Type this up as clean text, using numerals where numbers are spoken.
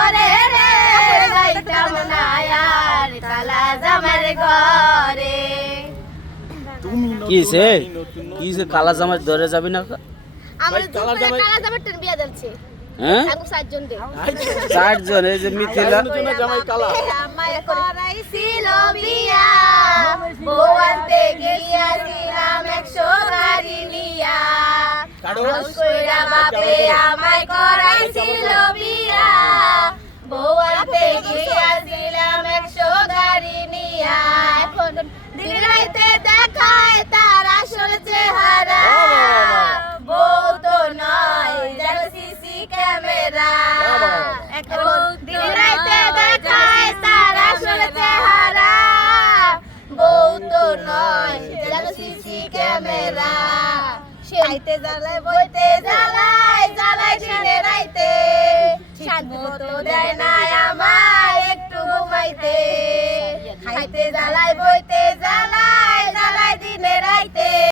ওরে রে যাইতাম না আর কালা জামার ঘরে। কিসে কালা জামার ধরে যাবি না? আমার কালা জামার টেন বিয়া যাচ্ছে। হ্যাঁ আমি 4 জন রে। 4 জন, এই যে মিথিলা জামাই কালা। আমায় করাইছিল বিয়া, বউ আনতে গিয়াছিলাম 100 গাড়ি নিয়া। হাউস কইরা বাপে আমায় করাইছিল বিয়া, বউ আনতে গিয়াছিলাম 100 গাড়ি নিয়া। এখন দিন রাইতে দেখায় তার আসল চেহারা, বউ তো নয় যেন সিসি ক্যামেরা। এখন দিন রাইতে দেখায় তার আসল চেহারা, বউ তো নয় যেন সিসি ক্যামেরা। খাইতে জ্বালায় বইতে জ্বালায় জ্বালায় দিনে রাইতে, শান্তি মতো দেয় না আমায় একটু ঘুমাইতে। খাইতে জ্বালায়